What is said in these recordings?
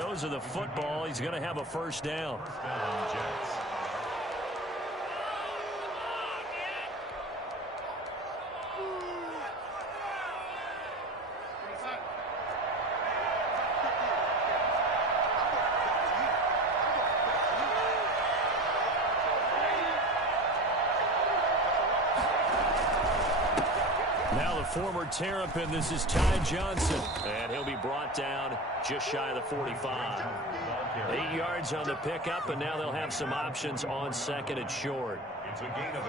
nose of the football. He's going to have a first down. Former Terrapin, this is Ty Johnson. And he'll be brought down just shy of the 45. 8 yards on the pickup, and now they'll have some options on second and short.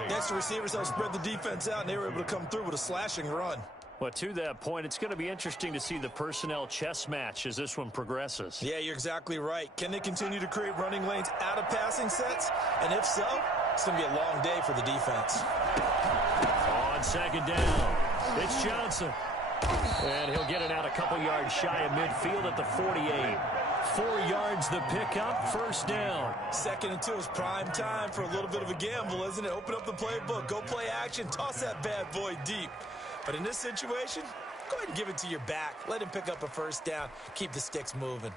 Next to receivers, they'll spread the defense out, and they were able to come through with a slashing run. Well, to that point, it's going to be interesting to see the personnel chess match as this one progresses. Yeah, you're exactly right. Can they continue to create running lanes out of passing sets? And if so, it's going to be a long day for the defense. On second down, it's Johnson. And he'll get it out a couple yards shy of midfield at the 48. 4 yards the pickup, first down. 2nd and 2 is prime time for a little bit of a gamble, isn't it? Open up the playbook, go play action, toss that bad boy deep. But in this situation, go ahead and give it to your back. Let him pick up a first down. Keep the sticks moving.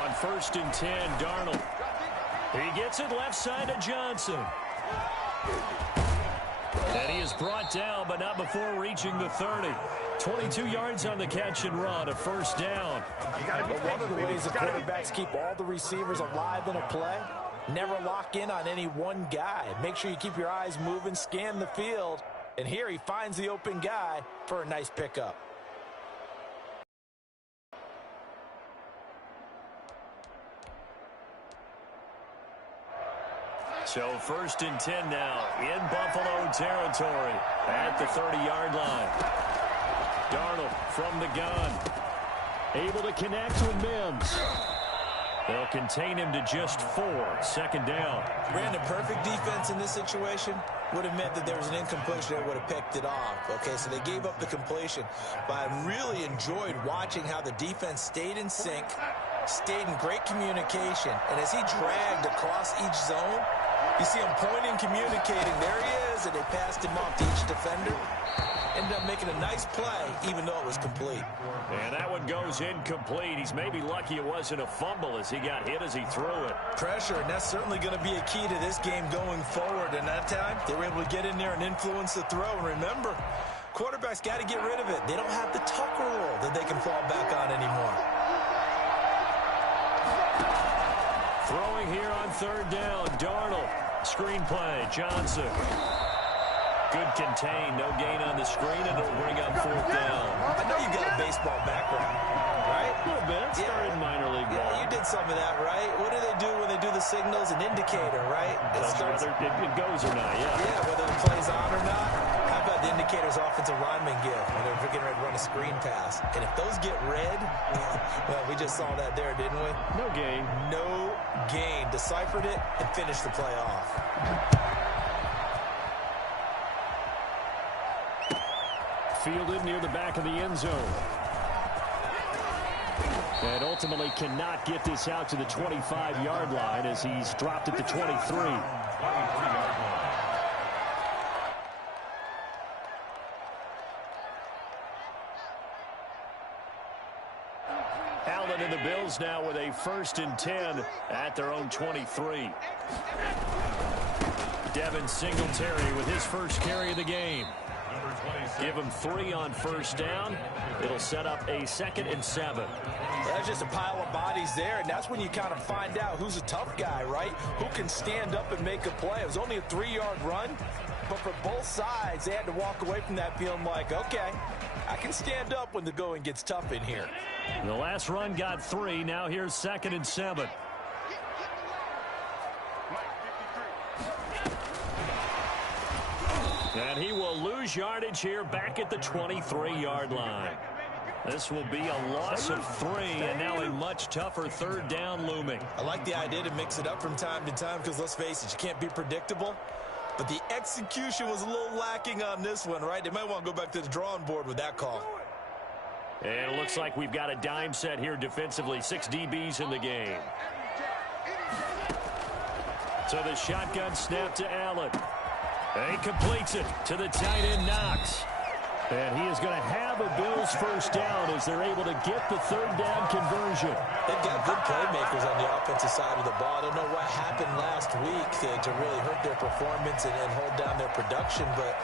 On 1st and 10, Darnold. He gets it left side to Johnson. And he is brought down, but not before reaching the 30. 22 yards on the catch and run, a first down. But one of the ways the quarterbacks keep all the receivers alive in a play, never lock in on any one guy. Make sure you keep your eyes moving, scan the field. And here he finds the open guy for a nice pickup. So 1st and 10 now in Buffalo territory at the 30-yard line. Darnold from the gun. Able to connect with Mims. They'll contain him to just 4. 2nd down. Brandon, perfect defense in this situation would have meant that there was an incompletion that would have picked it off. Okay, so they gave up the completion. But I really enjoyed watching how the defense stayed in sync, stayed in great communication, and as he dragged across each zone, you see him pointing, communicating. There he is, and they passed him off to each defender. Ended up making a nice play, even though it was complete. And that one goes incomplete. He's maybe lucky it wasn't a fumble as he got hit as he threw it. Pressure, and that's certainly going to be a key to this game going forward. And that time, they were able to get in there and influence the throw. And remember, quarterbacks got to get rid of it. They don't have the Tucker rule that they can fall back on anymore. Throwing here on 3rd down, Darnold. Screen play, Johnson. Good contain, no gain on the screen, and it'll bring up 4th down. I know you got a baseball background, right? A little bit. Started in minor league ball. Yeah, you did some of that, right? What do they do when they do the signals? An indicator, right? It starts, whether it goes or not, yeah. Yeah, whether the play's on or not. How about the indicators offensive linemen give when they're getting ready to run a screen pass? And if those get red, well, we just saw that there, didn't we? No gain. No gain. Deciphered it and finished the play off. Fielded near the back of the end zone. And ultimately cannot get this out to the 25-yard line as he's dropped at the 23. Allen and the Bills now with a 1st and 10 at their own 23. Devin Singletary with his first carry of the game. Give him 3 on 1st down. It'll set up a 2nd and 7. That's just a pile of bodies there, and that's when you kind of find out who's a tough guy, right? Who can stand up and make a play. It was only a 3-yard run, but for both sides, they had to walk away from that feeling like, okay, I can stand up when the going gets tough in here. The last run got 3. Now here's 2nd and 7. And he will lose yardage here back at the 23-yard line. This will be a loss of 3, and now a much tougher 3rd down looming. I like the idea to mix it up from time to time because, let's face it, you can't be predictable. But the execution was a little lacking on this one, right? They might want to go back to the drawing board with that call. And it looks like we've got a dime set here defensively. 6 DBs in the game. So the shotgun snap to Allen. And he completes it to the tight end, Knox. And he is going to have a Bills first down as they're able to get the third down conversion. They've got good playmakers on the offensive side of the ball. I don't know what happened last week to really hurt their performance and hold down their production, but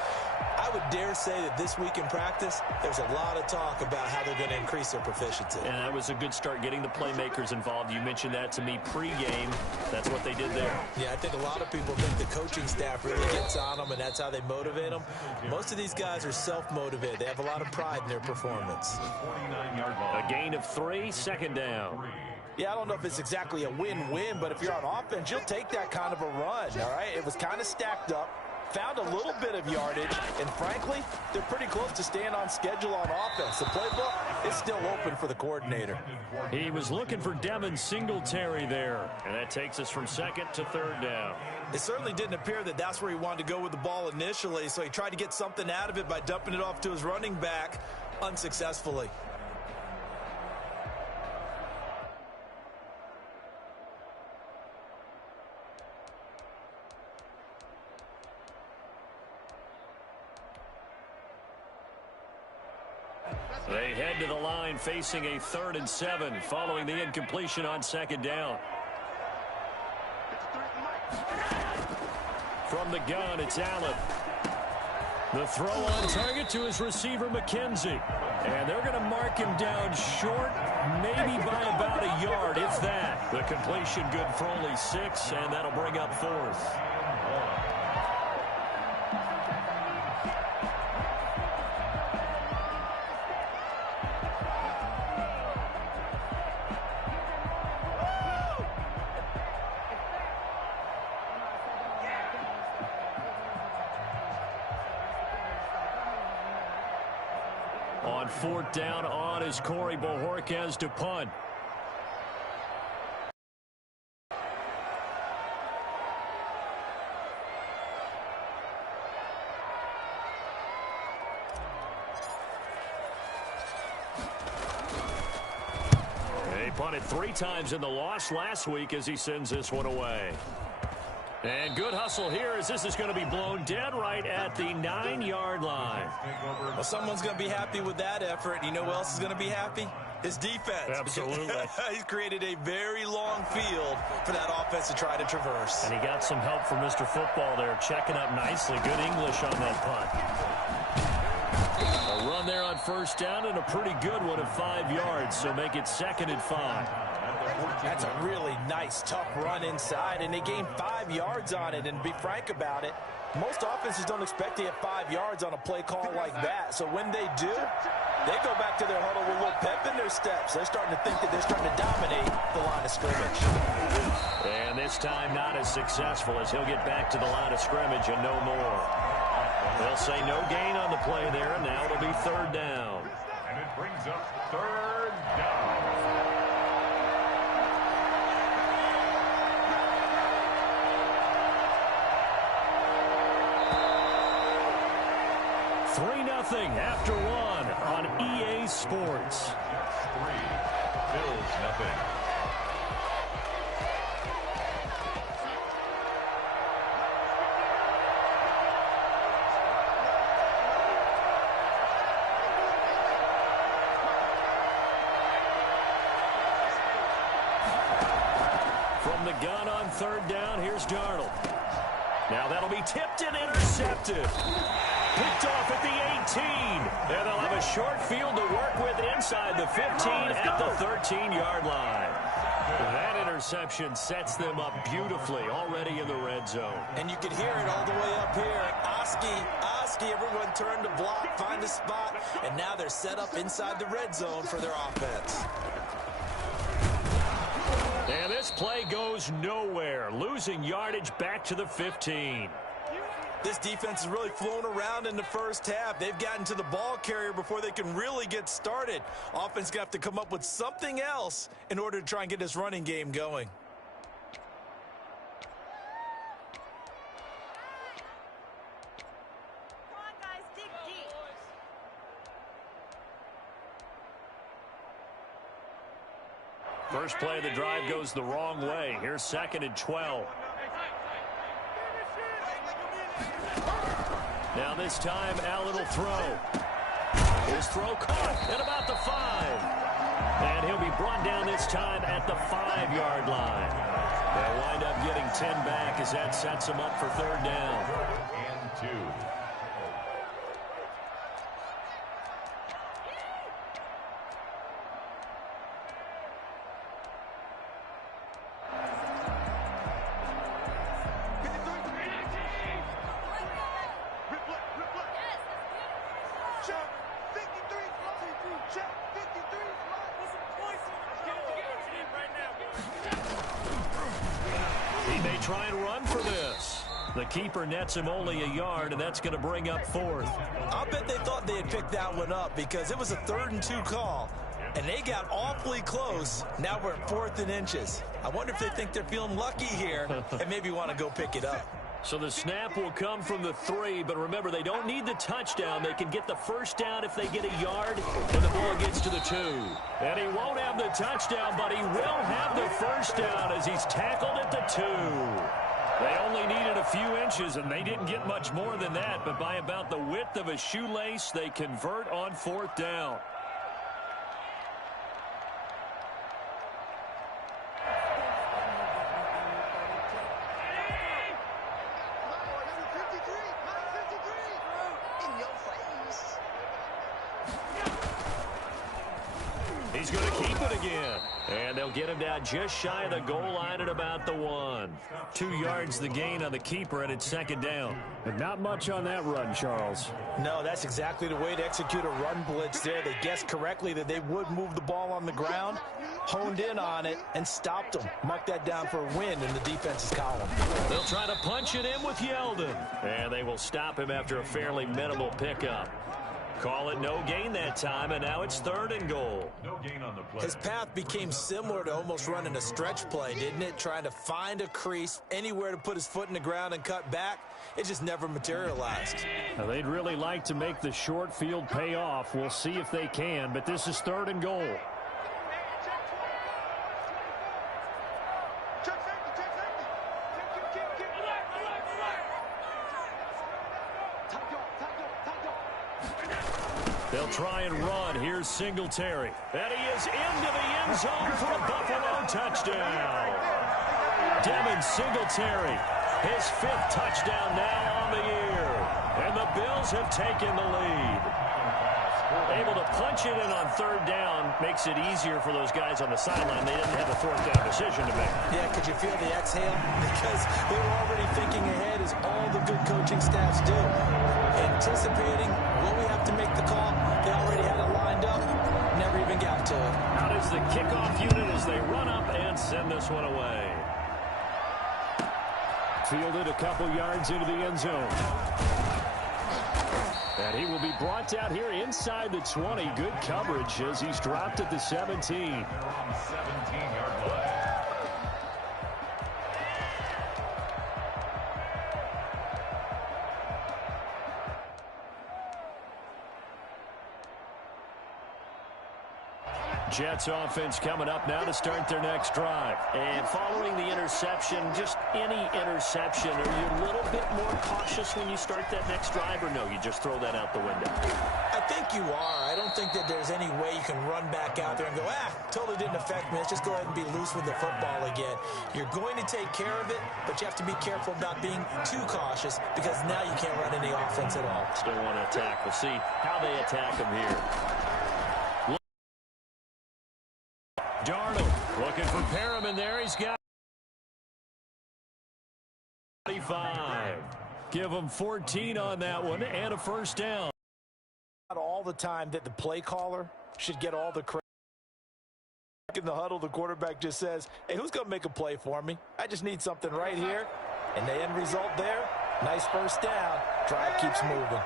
I would dare say that this week in practice, there's a lot of talk about how they're going to increase their proficiency. And that was a good start, getting the playmakers involved. You mentioned that to me pregame. That's what they did there. Yeah, I think a lot of people think the coaching staff really gets on them, and that's how they motivate them. Most of these guys are self-motivated. They have a lot of pride in their performance. A gain of 3, second down. Yeah, I don't know if it's exactly a win-win, but if you're on offense, you'll take that kind of a run, all right? It was kind of stacked up. Found a little bit of yardage, and frankly, they're pretty close to staying on schedule on offense. The playbook is still open for the coordinator. He was looking for Devin Singletary there, and that takes us from second to third down. It certainly didn't appear that that's where he wanted to go with the ball initially, so he tried to get something out of it by dumping it off to his running back unsuccessfully. They head to the line facing a 3rd and 7 following the incompletion on second down. From the gun, it's Allen. The throw on target to his receiver, McKenzie. And they're going to mark him down short, maybe by about a yard, if that. The completion good for only 6, and that'll bring up 4th. On 4th down, on is Corey Bojorquez to punt. He punted 3 times in the loss last week as he sends this one away. And good hustle here as this is going to be blown dead right at the 9-yard line. Well, someone's going to be happy with that effort. You know who else is going to be happy? His defense. Absolutely. He's created a very long field for that offense to try to traverse. And he got some help from Mr. Football there, checking up nicely. Good English on that punt. A run there on 1st down and a pretty good one of 5 yards, so make it 2nd and 5. That's a really nice, tough run inside, and they gained 5 yards on it. And to be frank about it, most offenses don't expect to get 5 yards on a play call like that. So when they do, they go back to their huddle with a little pep in their steps. They're starting to think that they're starting to dominate the line of scrimmage. And this time not as successful as he'll get back to the line of scrimmage and no more. They'll say no gain on the play there, and now it'll be 3rd down. And it brings up 3rd down. After 1 on EA Sports. 3, Bills nothing. From the gun on 3rd down, here's Darnold. Now that'll be tipped and intercepted. Picked off at the 18. And they'll have a short field to work with inside the 15 at the 13-yard line. That interception sets them up beautifully already in the red zone. And you can hear it all the way up here. Oski, everyone turned to block, find a spot, and now they're set up inside the red zone for their offense. And this play goes nowhere, losing yardage back to the 15. This defense has really flown around in the first half. They've gotten to the ball carrier before they can really get started. Offense got to come up with something else in order to try and get this running game going. Come on, guys, dig deep. First play of the drive goes the wrong way. Here's 2nd and 12. Now this time, Allen will throw. His throw caught at about the 5. And he'll be brought down this time at the 5-yard line. They'll wind up getting 10 back as that sets them up for 3rd down. And 2. He may try and run for this. The keeper nets him only a yard, and that's going to bring up 4th. I'll bet they thought they had picked that one up because it was a 3rd and 2 call, and they got awfully close. Now we're at 4th and inches. I wonder if they think they're feeling lucky here and maybe want to go pick it up. So the snap will come from the 3, but remember, they don't need the touchdown. They can get the first down if they get a yard, and the ball gets to the 2. And he won't have the touchdown, but he will have the first down as he's tackled at the 2. They only needed a few inches, and they didn't get much more than that, but by about the width of a shoelace, they convert on 4th down. He's going to keep it again. And they'll get him down just shy of the goal line at about the 1. 2 yards the gain on the keeper, and it's 2nd down. And not much on that run, Charles. No, that's exactly the way to execute a run blitz there. They guessed correctly that they would move the ball on the ground, honed in on it, and stopped them. Mark that down for a win in the defense's column. They'll try to punch it in with Yeldon. And they will stop him after a fairly minimal pickup. Call it no gain that time, and now it's 3rd and goal. No gain on the play. His path became similar to almost running a stretch play, didn't it? Trying to find a crease, anywhere to put his foot in the ground and cut back. It just never materialized. Now, they'd really like to make the short field pay off. We'll see if they can, but this is 3rd and goal. They'll try and run. Here's Singletary. And he is into the end zone for a Buffalo touchdown. Devin Singletary, his 5th touchdown now on the year. And the Bills have taken the lead. Able to punch it in on 3rd down makes it easier for those guys on the sideline. They didn't have a 4th down decision to make. Yeah, could you feel the exhale? Because they were already thinking ahead, as all the good coaching staffs do. Anticipating, will we have to make the call? They already had it lined up. Never even got to it. Out is the kickoff unit as they run up and send this one away. Fielded a couple yards into the end zone. And he will be brought down here inside the 20. Good coverage as he's dropped at the 17. They're on 17-yard line. Jets offense coming up now to start their next drive. And following the interception, just any interception, are you a little bit more cautious when you start that next drive, or no, you just throw that out the window? I think you are. I don't think that there's any way you can run back out there and go, totally didn't affect me. Let's just go ahead and be loose with the football again. You're going to take care of it, but you have to be careful about being too cautious because now you can't run any offense at all. Still want to attack. We'll see how they attack him here. Darnold looking for Perriman there. He's got 25. Give him 14 on that one and a first down. Not all the time that the play caller should get all the credit. In the huddle, the quarterback just says, hey, who's going to make a play for me? I just need something right here. And the end result there, nice first down. Drive keeps moving.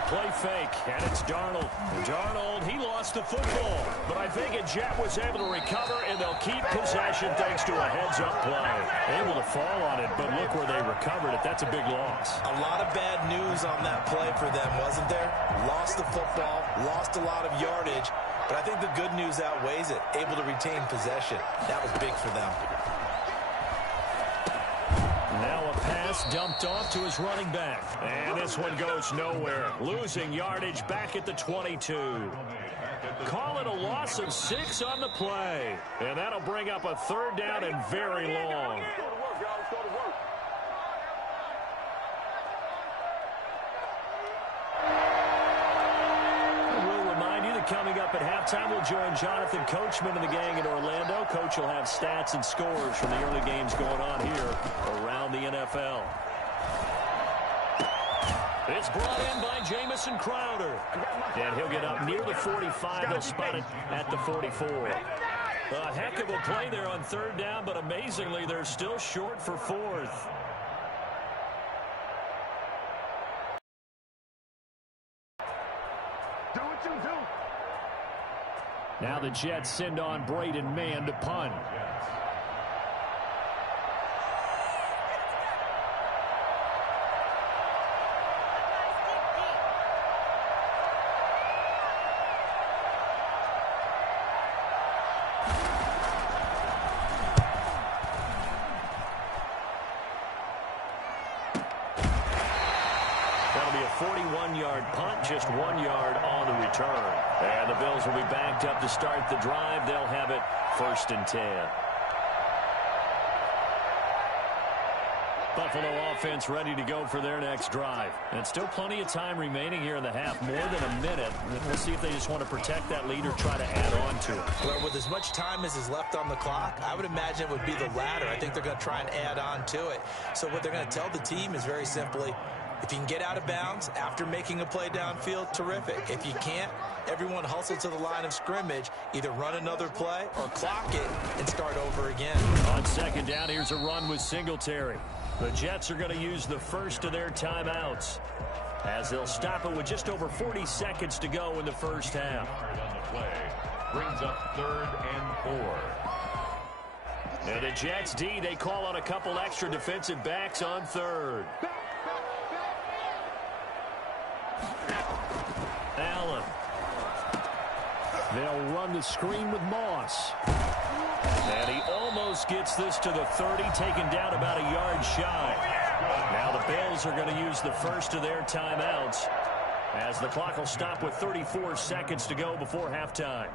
A play fake, and it's Darnold. Darnold, he lost the football, but I think Jet was able to recover, and they'll keep possession thanks to a heads-up play. Able to fall on it, but look where they recovered it. That's a big loss. A lot of bad news on that play for them, wasn't there? Lost the football, lost a lot of yardage, but I think the good news outweighs it. Able to retain possession. That was big for them. Now a pass dumped off to his running back. And this one goes nowhere. Losing yardage back at the 22. Call it a loss of 6 on the play. And that'll bring up a 3rd down and very long. Coming up at halftime, we'll join Jonathan Coachman and the gang in Orlando. Coach will have stats and scores from the early games going on here around the NFL. It's brought in by Jamison Crowder. And he'll get up near the 45. They'll spot it at the 44. A heck of a play there on 3rd down, but amazingly, they're still short for 4th. Now the Jets send on Braden Mann to punt. That'll be a 41-yard punt, just 1 yard on the return. And the Bills will be backed up to start the drive. They'll have it 1st and 10. Buffalo offense ready to go for their next drive. And still plenty of time remaining here in the half, more than a minute. And we'll see if they just want to protect that lead or try to add on to it. Well, with as much time as is left on the clock, I would imagine it would be the latter. I think they're going to try and add on to it. So what they're going to tell the team is very simply, if you can get out of bounds after making a play downfield, terrific. If you can't, everyone hustle to the line of scrimmage, either run another play or clock it and start over again. On 2nd down, here's a run with Singletary. The Jets are going to use the first of their timeouts as they'll stop it with just over 40 seconds to go in the first half. On the play brings up 3rd and 4. And the Jets D, they call on a couple extra defensive backs on 3rd. Allen. They'll run the screen with Moss. And he almost gets this to the 30, taken down about a yard shy. Now the Bills are going to use the first of their timeouts as the clock will stop with 34 seconds to go before halftime.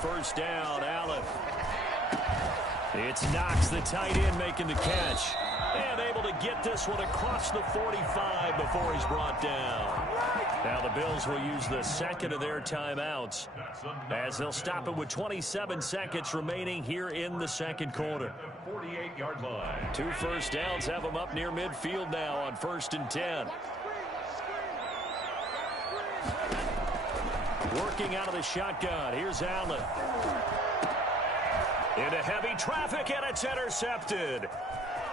First down, Allen. It's Knox, the tight end, making the catch. And able to get this one across the 45 before he's brought down. Now the Bills will use the second of their timeouts as they'll stop it with 27 seconds remaining here in the second quarter. 48-yard line. 2 first downs have them up near midfield now on 1st and 10. Working out of the shotgun. Here's Allen. Into heavy traffic, and it's intercepted.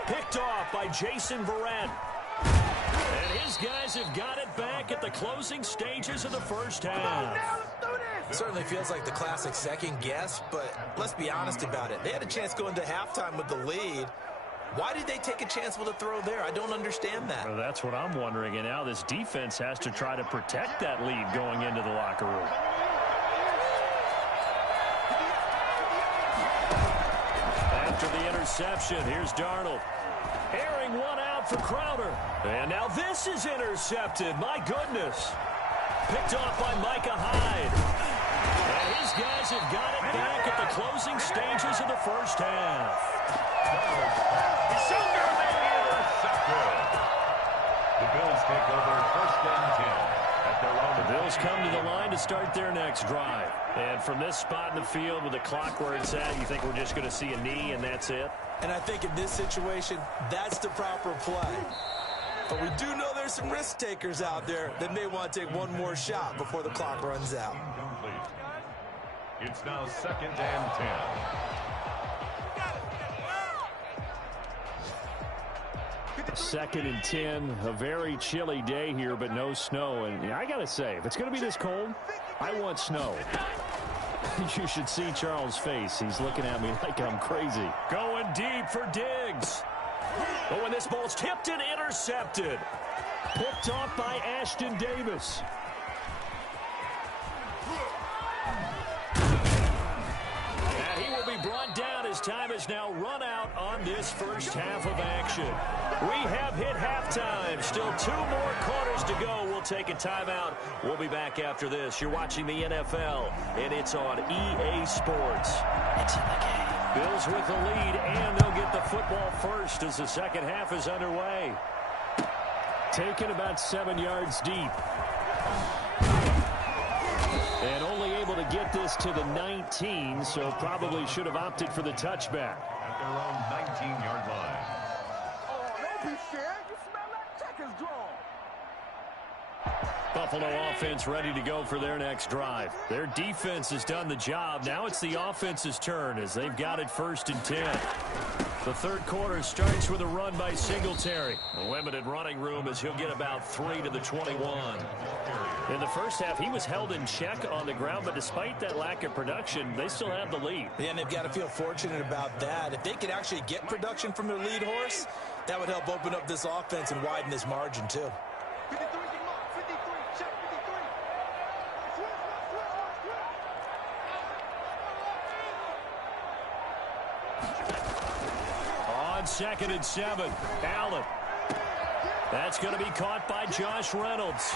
Picked off by Jason Verrett. And his guys have got it back at the closing stages of the first half. It certainly feels like the classic second guess, but let's be honest about it. They had a chance going to halftime with the lead. Why did they take a chance with a throw there? I don't understand that. Well, that's what I'm wondering. And now this defense has to try to protect that lead going into the locker room. After the interception, here's Darnold. Airing one out for Crowder. And now this is intercepted. My goodness. Picked off by Micah Hyde. And his guys have got it back at the closing stages of the first half. The Bills take over 1st and 10 at their own. The Bills come to the line to start their next drive. And from this spot in the field with the clock where it's at, you think we're just going to see a knee and that's it? And I think in this situation, that's the proper play. But we do know there's some risk takers out there that may want to take one more shot before the clock runs out. It's now 2nd and 10. Second and 10, a very chilly day here, but no snow. And I got to say, if it's going to be this cold, I want snow. You should see Charles' face. He's looking at me like I'm crazy. Going deep for Diggs. Oh, and this ball's tipped and intercepted. Picked off by Ashton Davis. And he will be brought down as time is now run out on this first half of action. We have hit halftime. Still 2 more quarters to go. We'll take a timeout. We'll be back after this. You're watching the NFL, and it's on EA Sports. It's in the game. Bills with the lead, and they'll get the football first as the second half is underway. Taken about 7 yards deep. And only able to get this to the 19, so probably should have opted for the touchback. At their own 19-yard line. Don't be scared. You smell that checkers draw. Buffalo offense ready to go for their next drive. Their defense has done the job. Now it's the offense's turn as they've got it 1st and 10. The third quarter starts with a run by Singletary. A limited running room as he'll get about 3 to the 21. In the first half, he was held in check on the ground, but despite that lack of production, they still have the lead. Yeah, and they've got to feel fortunate about that. If they could actually get production from their lead horse, that would help open up this offense and widen this margin, too. 53, check 53. On 2nd and 7, Allen. That's going to be caught by Josh Reynolds.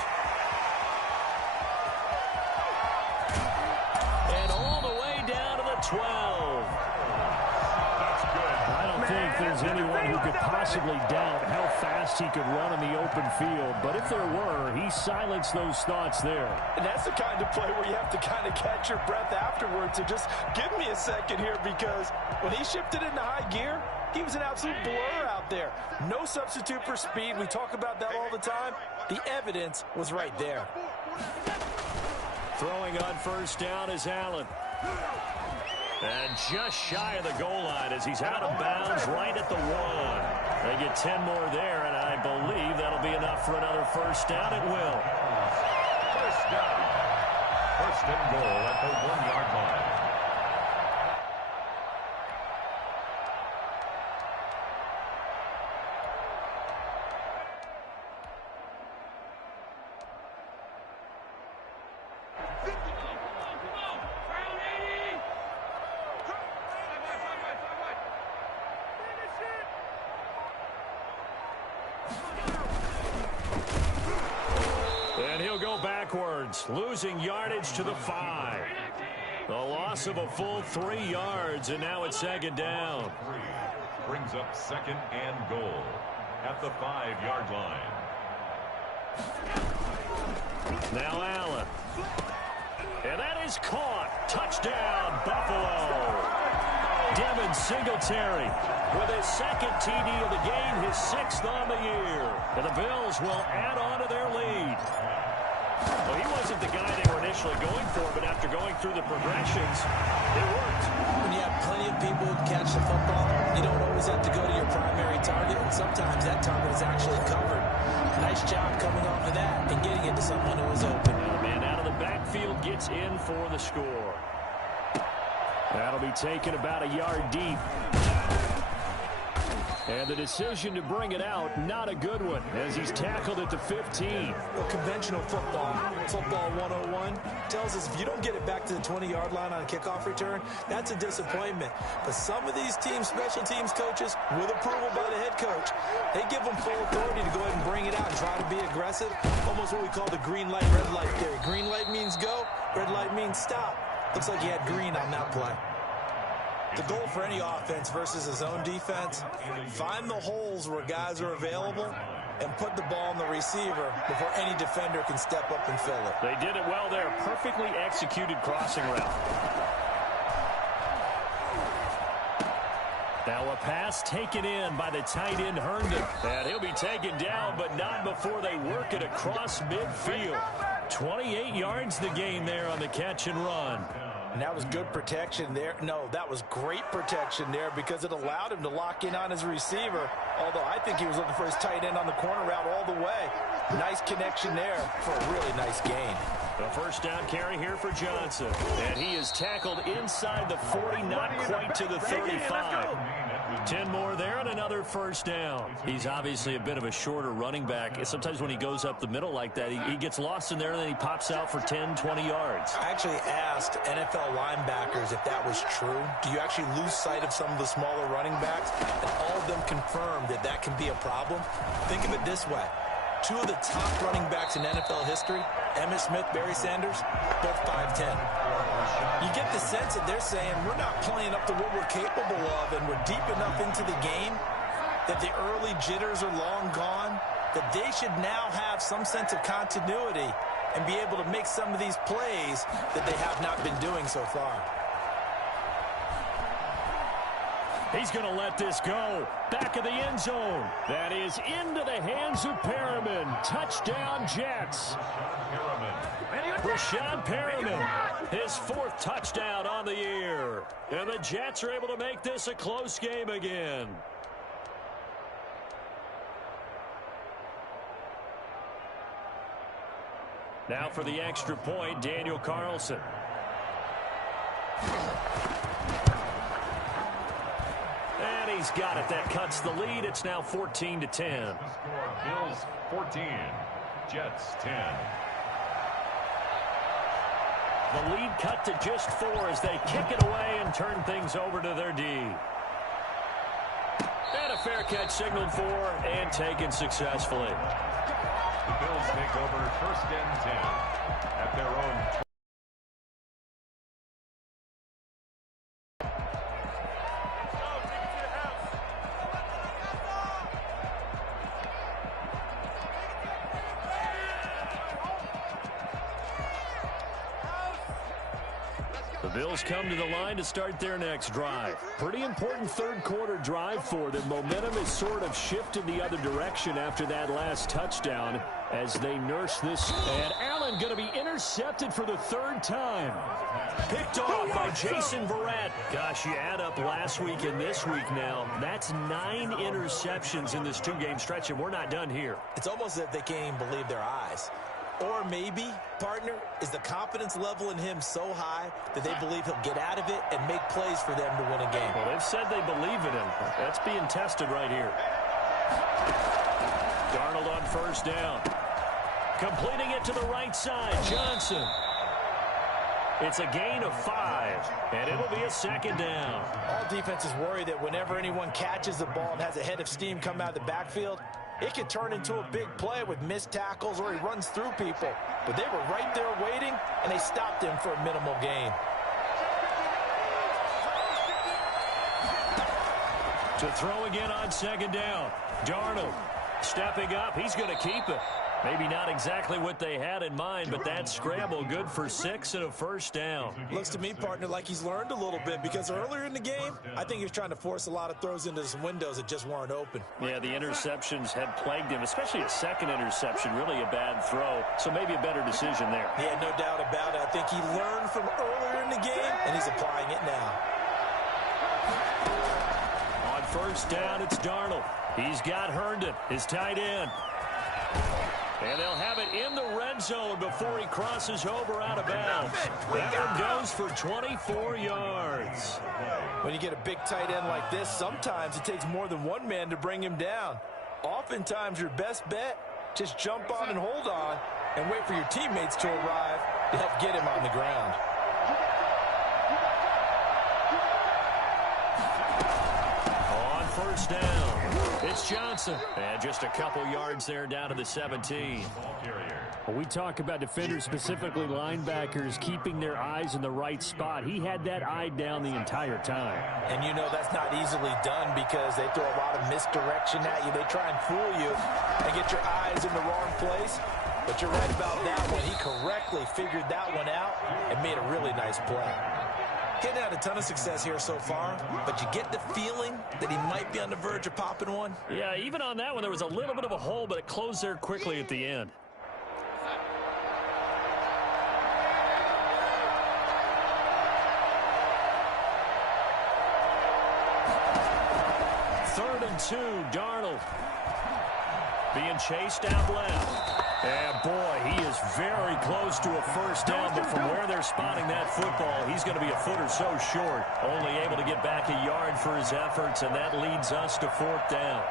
And all the way down to the 12. I don't think there's anyone who could possibly doubt how fast he could run in the open field. But if there were, he silenced those thoughts there. And that's the kind of play where you have to kind of catch your breath afterwards and just give me a second here, because when he shifted into high gear, he was an absolute blur out there. No substitute for speed. We talk about that all the time. The evidence was right there. Throwing on 1st down is Allen. And just shy of the goal line as he's out of bounds right at the 1. They get 10 more there, and I believe that'll be enough for another 1st down. It will. 1st down. 1st and goal at the 1-yard line. And he'll go backwards, losing yardage to the 5. The loss of a full 3 yards, and now it's 2nd down. Brings up 2nd and goal at the 5-yard line. Now Allen. And that is caught. Touchdown, Buffalo. Devin Singletary with his 2nd TD of the game, his 6th on the year. And the Bills will add on to their lead. Well, he wasn't the guy they were initially going for, but after going through the progressions, it worked. When you have plenty of people who catch the football, you don't always have to go to your primary target, and sometimes that target is actually covered. Nice job coming off of that and getting it to someone who was open. And the man out of the backfield gets in for the score. That'll be taken about a yard deep. And the decision to bring it out, not a good one, as he's tackled at the 15. Well, conventional football 101, tells us if you don't get it back to the 20-yard line on a kickoff return, that's a disappointment. But some of these teams, special teams coaches, with approval by the head coach, they give them full authority to go ahead and bring it out and try to be aggressive, almost what we call the green light, red light theory. Green light means go, red light means stop. Looks like he had green on that play. The goal for any offense versus his own defense, find the holes where guys are available and put the ball on the receiver before any defender can step up and fill it. They did it well there. Perfectly executed crossing route. Now a pass taken in by the tight end Herndon. And he'll be taken down, but not before they work it across midfield. 28 yards the gain there on the catch and run. And that was good protection there. No, that was great protection there because it allowed him to lock in on his receiver. Although I think he was looking for his tight end on the corner route all the way. Nice connection there for a really nice gain. The first down carry here for Johnson. And he is tackled inside the 40, not quite to the 35. 10 more there and another first down. He's obviously a bit of a shorter running back. Sometimes when he goes up the middle like that, he gets lost in there and then he pops out for 10, 20 yards. I actually asked NFL linebackers if that was true. Do you actually lose sight of some of the smaller running backs? And all of them confirmed that that can be a problem. Think of it this way. Two of the top running backs in NFL history, Emmitt Smith, Barry Sanders, both 5'10". You get the sense that they're saying we're not playing up to what we're capable of and we're deep enough into the game that the early jitters are long gone, that they should now have some sense of continuity and be able to make some of these plays that they have not been doing so far. He's going to let this go. Back of the end zone. That is into the hands of Perriman. Touchdown, Jets. Rashad Perriman, his fourth touchdown on the year. And the Jets are able to make this a close game again. Now for the extra point, Daniel Carlson. And he's got it. That cuts the lead. It's now 14-10. Bills 14, Jets 10. The lead cut to just 4 as they kick it away and turn things over to their D. And a fair catch signaled for and taken successfully. The Bills take over first and 10 at their own. The Bills come to the line to start their next drive. Pretty important third quarter drive for them. Momentum has sort of shifted the other direction after that last touchdown as they nurse this. And Allen going to be intercepted for the third time. Picked off by Jason Verrett. Gosh, you add up last week and this week now. That's 9 interceptions in this 2-game stretch, and we're not done here. It's almost as if they can't even believe their eyes. Or maybe, partner, is the confidence level in him so high that they believe he'll get out of it and make plays for them to win a game. Well, they've said they believe in him. That's being tested right here. Darnold on first down. Completing it to the right side. Johnson. It's a gain of 5, and it'll be a second down. All defenses worry that whenever anyone catches the ball and has a head of steam come out of the backfield, it could turn into a big play with missed tackles or he runs through people. But they were right there waiting, and they stopped him for a minimal gain. To throw again on second down. Darnold stepping up. He's going to keep it. Maybe not exactly what they had in mind, but that scramble good for 6 and a first down. Looks to me, partner, like he's learned a little bit because earlier in the game, I think he was trying to force a lot of throws into some windows that just weren't open. Yeah, the interceptions had plagued him, especially a second interception, really a bad throw. So maybe a better decision there. Yeah, no doubt about it. I think he learned from earlier in the game, and he's applying it now. On first down, it's Darnold. He's got Herndon, his tight end. And they'll have it in the red zone before he crosses over out of bounds. That one goes for 24 yards. When you get a big tight end like this, sometimes it takes more than one man to bring him down. Oftentimes, your best bet, just jump on and hold on and wait for your teammates to arrive to help get him on the ground. first down. It's Johnson. And just a couple yards there down to the 17. Well, we talk about defenders, specifically linebackers, keeping their eyes in the right spot. He had that eye down the entire time. And you know that's not easily done because they throw a lot of misdirection at you. They try and fool you and get your eyes in the wrong place. But you're right about that one. He correctly figured that one out and made a really nice play. Getting had a ton of success here so far, but you get the feeling that he might be on the verge of popping one. Yeah, even on that one, there was a little bit of a hole, but it closed there quickly at the end. Third and 2, Darnold. Being chased out left. And, boy, he is very close to a first down, but from where they're spotting that football, he's going to be a foot or so short. Only able to get back a yard for his efforts, and that leads us to fourth down.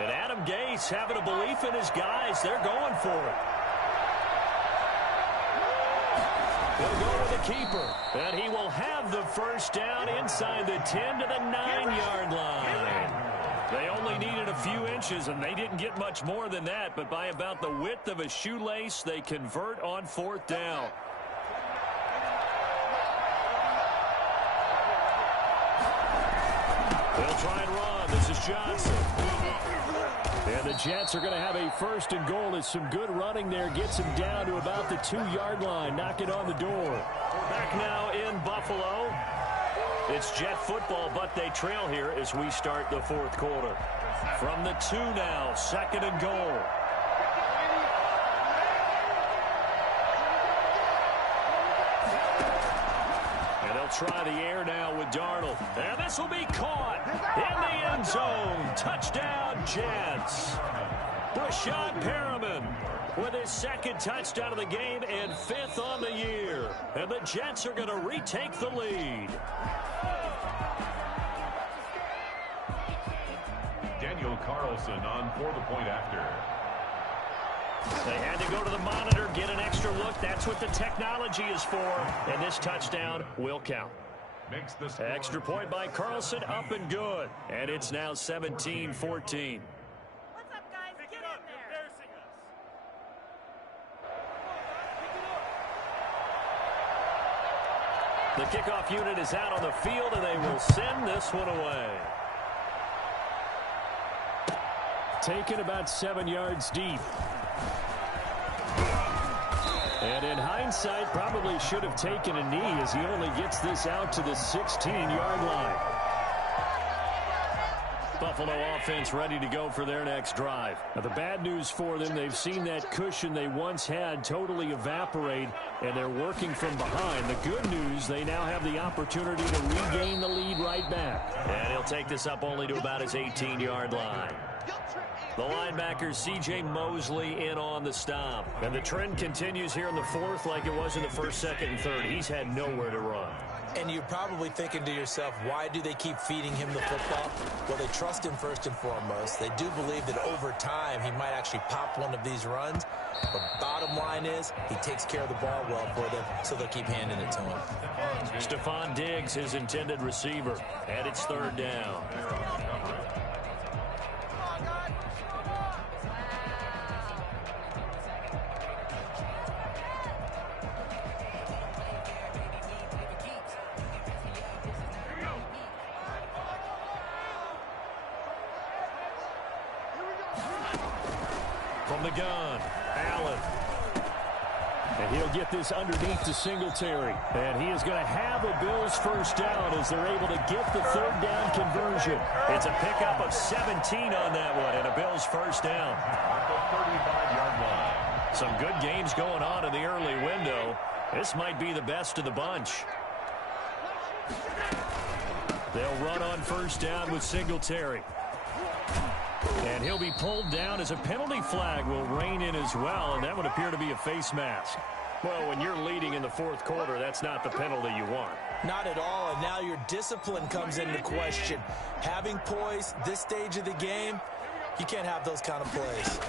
And Adam Gase having a belief in his guys. They're going for it. He'll go with the keeper, and he will have the first down inside the 10 to the 9-yard line. They only needed a few inches, and they didn't get much more than that, but by about the width of a shoelace, they convert on fourth down. They'll try and run. This is Johnson. And the Jets are going to have a first and goal. As some good running there gets him down to about the 2-yard line. Knock it on the door. Back now in Buffalo. It's Jet football, but they trail here as we start the fourth quarter. From the 2 now, second and goal. And they'll try the air now with Darnold. And this will be caught in the end zone. Touchdown, Jets. Rashad Perriman with his second touchdown of the game and 5th on the year. And the Jets are going to retake the lead. Daniel Carlson on for the point after. They had to go to the monitor, get an extra look. That's what the technology is for. And this touchdown will count. Makes this extra point by Carlson, up and good. And it's now 17-14. What's up, guys? Get in there. The kickoff unit is out on the field, and they will send this one away. Taken about 7 yards deep. And in hindsight, probably should have taken a knee as he only gets this out to the 16-yard line. Buffalo offense ready to go for their next drive. Now, the bad news for them, they've seen that cushion they once had totally evaporate, and they're working from behind. The good news, they now have the opportunity to regain the lead right back. And he'll take this up only to about his 18-yard line. The linebacker, C.J. Mosley, in on the stop. And the trend continues here in the fourth like it was in the first, second, and third. He's had nowhere to run. And you're probably thinking to yourself, why do they keep feeding him the football? Well, they trust him first and foremost. They do believe that over time he might actually pop one of these runs. But bottom line is he takes care of the ball well for them, so they'll keep handing it to him. Stephon Diggs, his intended receiver. And it's third down. From the gun, Allen. And he'll get this underneath to Singletary. And he is going to have a Bills first down as they're able to get the third down conversion. It's a pickup of 17 on that one and a Bills first down. At the 35-yard line. Some good games going on in the early window. This might be the best of the bunch. They'll run on first down with Singletary. And he'll be pulled down as a penalty flag will rein in as well, and that would appear to be a face mask. Well, when you're leading in the fourth quarter, that's not the penalty you want. Not at all, and now your discipline comes into question. Having poise this stage of the game, You can't have those kind of plays.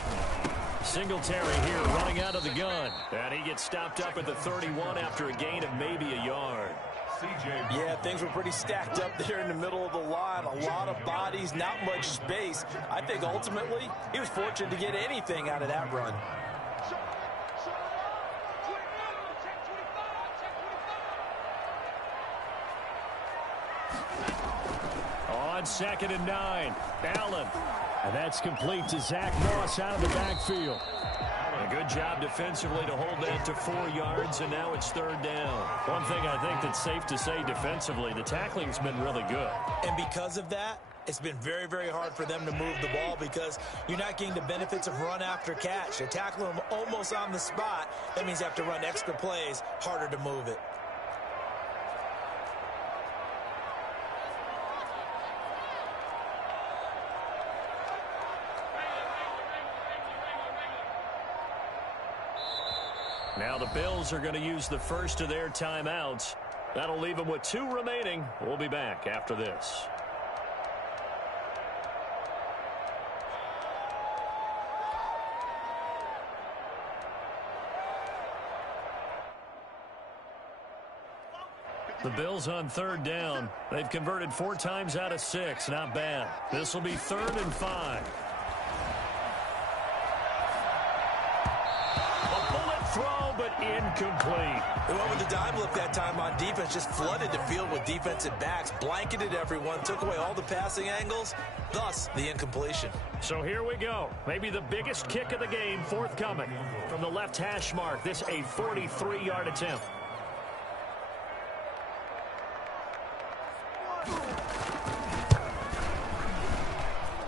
Singletary here running out of the gun. And he gets stopped up at the 31 after a gain of maybe a yard. Yeah, things were pretty stacked up there in the middle of the line. A lot of bodies, not much space. I think ultimately he was fortunate to get anything out of that run. On 2nd and 9, Allen. And that's complete to Zach Moss out of the backfield. A good job defensively to hold that to 4 yards, and now it's 3rd down. One thing I think that's safe to say defensively, the tackling's been really good. And because of that, it's been very, very hard for them to move the ball because you're not getting the benefits of run after catch. They're tackling them almost on the spot. That means you have to run extra plays, harder to move it. Now the Bills are going to use the first of their timeouts. That'll leave them with 2 remaining. We'll be back after this. The Bills on 3rd down. They've converted 4 times out of 6. Not bad. This will be 3rd and 5. Throw, but incomplete. They went with the dime look that time on defense, just flooded the field with defensive backs, blanketed everyone, took away all the passing angles, thus the incompletion. So here we go. Maybe the biggest kick of the game forthcoming. From the left hash mark, this a 43-yard attempt.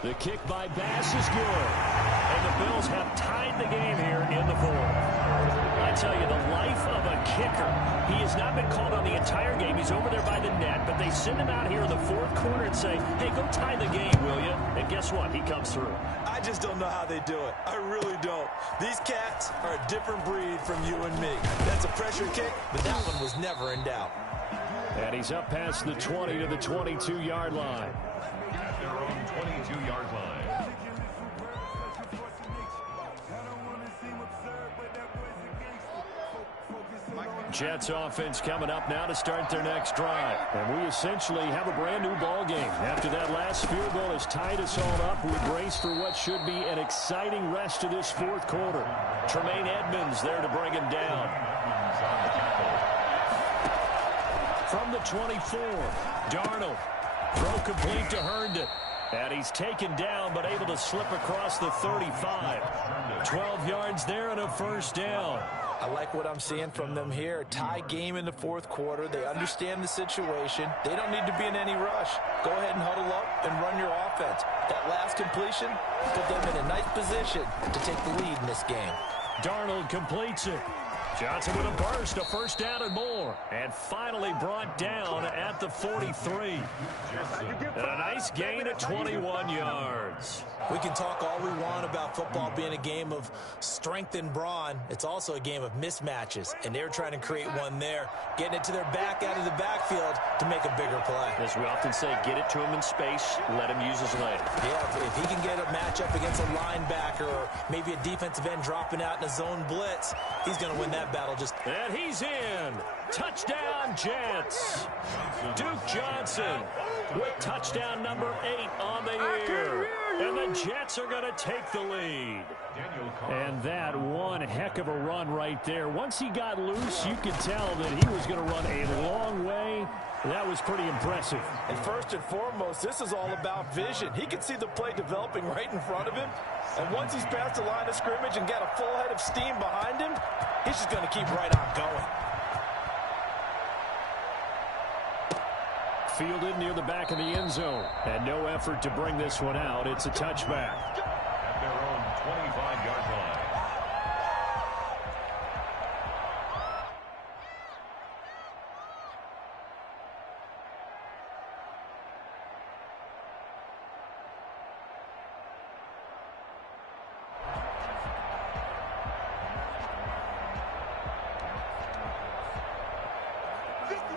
The kick by Bass is good. And the Bills have tied the game here in the 4th. I tell you, the life of a kicker. He has not been called on the entire game. He's over there by the net, but they send him out here in the 4th quarter and say, hey, go tie the game, will you? And guess what? He comes through. I just don't know how they do it. I really don't. These cats are a different breed from you and me. That's a pressure kick, but that one was never in doubt. And he's up past the 20 to the 22-yard line. At their own 22-yard line. Jets offense coming up now to start their next drive. And we essentially have a brand new ball game. After that last field goal has tied us all up, we brace for what should be an exciting rest of this 4th quarter. Tremaine Edmonds there to bring him down. From the 24, Darnold. Throw complete to Herndon. And he's taken down, but able to slip across the 35. 12 yards there and a 1st down. I like what I'm seeing from them here. Tie game in the 4th quarter. They understand the situation. They don't need to be in any rush. Go ahead and huddle up and run your offense. That last completion put them in a nice position to take the lead in this game. Darnold completes it. Johnson with a burst, a 1st down and more. And finally brought down at the 43. And a nice gain of 21 yards. We can talk all we want about football being a game of strength and brawn. It's also a game of mismatches, and they're trying to create one there, getting it to their back out of the backfield to make a bigger play. As we often say, get it to him in space, let him use his leg. Yeah, if he can get a matchup against a linebacker or maybe a defensive end dropping out in a zone blitz, he's going to win that battle. And he's in. Touchdown, Jets. Duke Johnson with touchdown number 8 on the year. And the Jets are going to take the lead. And that one heck of a run right there. Once he got loose, you could tell that he was going to run a long way. That was pretty impressive. And first and foremost, this is all about vision. He can see the play developing right in front of him. And once he's past the line of scrimmage and got a full head of steam behind him, he's just going to keep right on going. Fielded near the back of the end zone. And no effort to bring this one out. It's a touchback. At their own 25-yard line.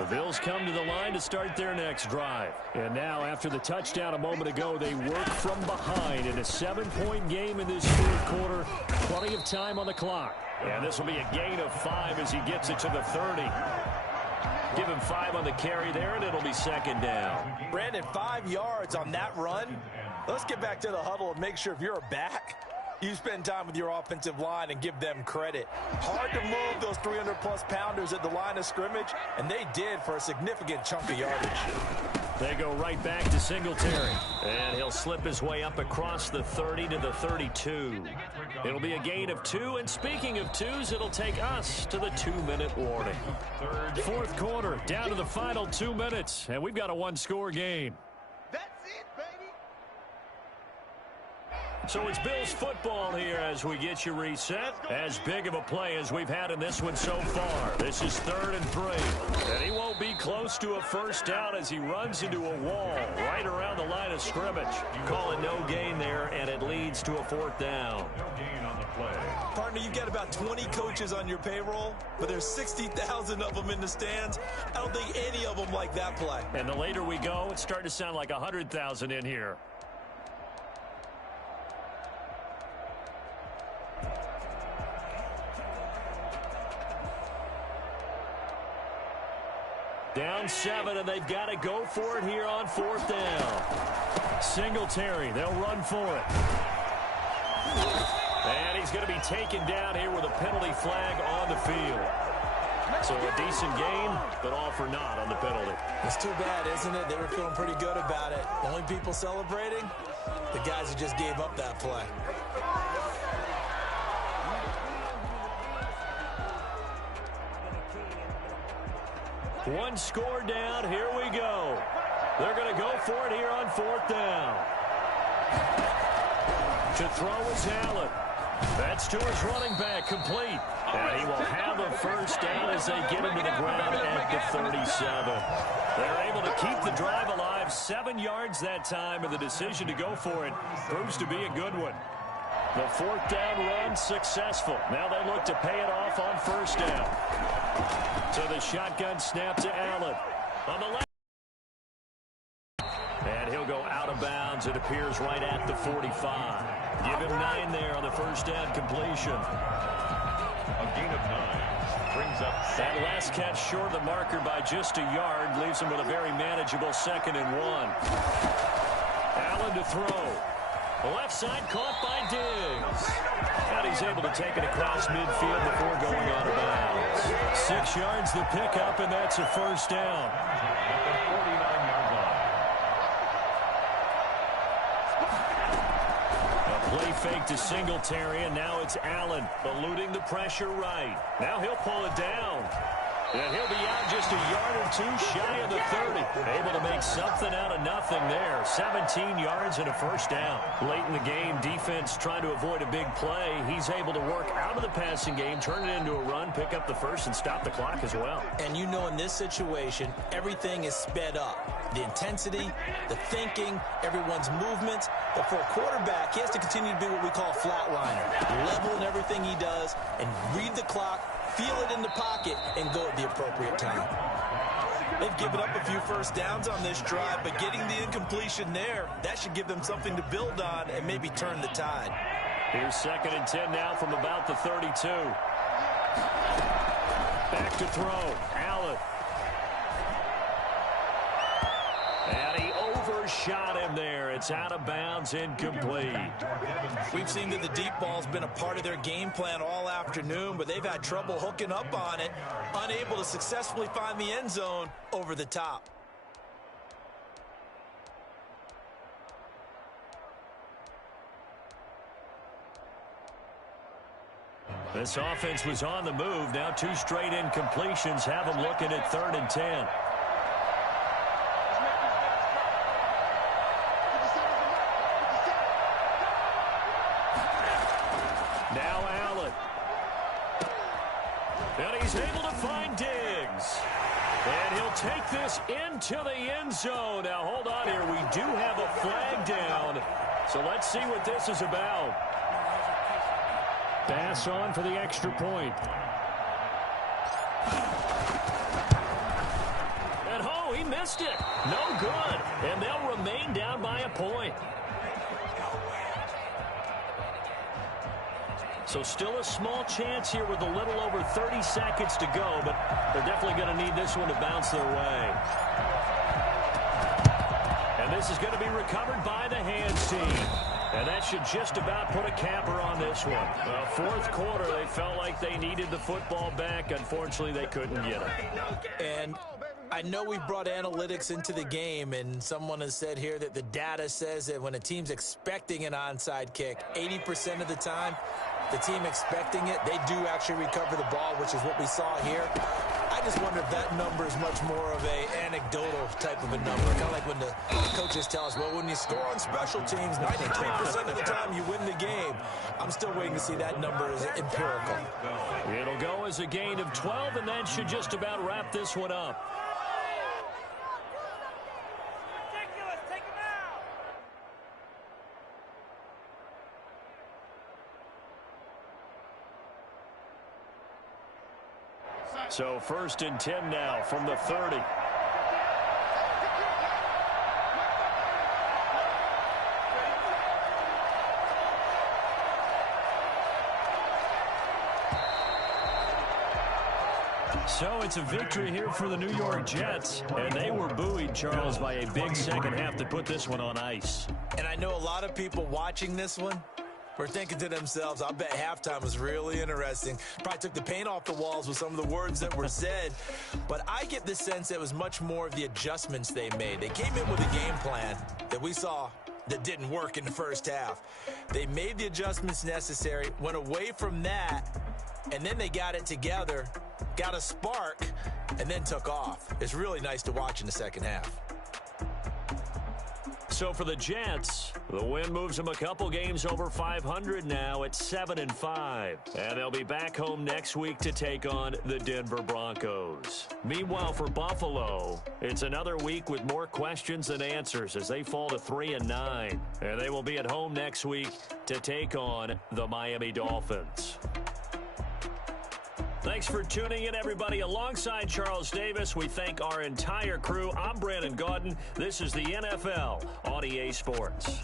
The Bills come to the line to start their next drive. And now, after the touchdown a moment ago, they work from behind in a 7-point game in this fourth quarter. Plenty of time on the clock. And this will be a gain of 5 as he gets it to the 30. Give him 5 on the carry there, and it'll be second down. Brandon, 5 yards on that run. Let's get back to the huddle and make sure if you're a back, you spend time with your offensive line and give them credit. Hard to move those 300-plus pounders at the line of scrimmage, and they did for a significant chunk of yardage. They go right back to Singletary. And he'll slip his way up across the 30 to the 32. It'll be a gain of 2, and speaking of 2s, it'll take us to the 2-minute warning. Fourth quarter, down to the final 2 minutes, and we've got a 1-score game. That's it, baby. So it's Bills football here as we get you reset. As big of a play as we've had in this one so far. This is 3rd and 3. And he won't be close to a first down as he runs into a wall right around the line of scrimmage. Call it no gain there, and it leads to a 4th down. No gain on the play. Partner, you've got about 20 coaches on your payroll, but there's 60,000 of them in the stands. I don't think any of them like that play. And the later we go, it's starting to sound like 100,000 in here. Down 7, and they've got to go for it here on 4th down. Singletary, they'll run for it. And he's going to be taken down here with a penalty flag on the field. So a decent gain, but all for naught on the penalty. It's too bad, isn't it? They were feeling pretty good about it. Only people celebrating? The guys who just gave up that play. One score down. Here we go. They're going to go for it here on 4th down. To throw is Allen. That's to his running back, complete. And he will have a first down as they get him to the ground at the 37. They're able to keep the drive alive. 7 yards that time, and the decision to go for it proves to be a good one. The 4th down run successful. Now they look to pay it off on first down. So the shotgun snap to Allen. On the left. And he'll go out of bounds. It appears right at the 45. Give him 9 there on the first down completion. A gain of 9 brings up that last catch short of the marker by just a yard. Leaves him with a very manageable 2nd and 1. Allen to throw. The left side caught by Diggs. And he's able to take it across midfield before going out of bounds. 6 yards the pickup, and that's a first down. at the 49-yard line. A play fake to Singletary, and now it's Allen eluding the pressure right. Now he'll pull it down. And he'll be out just a yard or 2 shy of the 30. Able to make something out of nothing there. 17 yards and a first down. Late in the game, defense trying to avoid a big play. He's able to work out of the passing game, turn it into a run, pick up the first, and stop the clock as well. And you know in this situation, everything is sped up. The intensity, the thinking, everyone's movements. But for a quarterback, he has to continue to be what we call a flatliner. Level in everything he does and read the clock, feel it in the pocket, and go at the appropriate time. They've given up a few first downs on this drive, but getting the incompletion there, that should give them something to build on and maybe turn the tide. Here's 2nd and 10 now from about the 32. Back to throw. Allen. And he overshot him there. It's out of bounds, incomplete. We've seen that the deep ball's been a part of their game plan all afternoon, but they've had trouble hooking up on it, unable to successfully find the end zone over the top. This offense was on the move. Now 2 straight incompletions have them looking at 3rd and 10. Now Allen. And he's able to find Diggs. And he'll take this into the end zone. Now hold on here. We do have a flag down. So let's see what this is about. Pass on for the extra point. missed it. No good. And they'll remain down by a point. So still a small chance here with a little over 30 seconds to go, but they're definitely going to need this one to bounce their way. And this is going to be recovered by the hands team. And that should just about put a capper on this one. Fourth quarter, they felt like they needed the football back. Unfortunately, they couldn't get it. And I know we brought analytics into the game, and someone has said here that the data says that when a team's expecting an onside kick, 80% of the time, the team expecting it, they do actually recover the ball, which is what we saw here. I just wonder if that number is much more of a anecdotal type of a number. Kind of like when the coaches tell us, well, when you score on special teams, 93% of the time you win the game. I'm still waiting to see that number as empirical. It'll go as a gain of 12, and that should just about wrap this one up. So 1st and 10 now from the 30. So it's a victory here for the New York Jets, and they were buoyed, Charles, by a big second half to put this one on ice. And I know a lot of people watching this one were thinking to themselves, I bet halftime was really interesting. Probably took the paint off the walls with some of the words that were said. But I get the sense it was much more of the adjustments they made. They came in with a game plan that we saw that didn't work in the first half. They made the adjustments necessary, went away from that, and then they got it together, got a spark, and then took off. It's really nice to watch in the second half. So for the Jets, the win moves them a couple games over 500 now at 7-5. And they'll be back home next week to take on the Denver Broncos. Meanwhile, for Buffalo, it's another week with more questions than answers as they fall to 3-9. And they will be at home next week to take on the Miami Dolphins. Thanks for tuning in, everybody. Alongside Charles Davis, we thank our entire crew. I'm Brandon Gaudin. This is the NFL on EA Sports.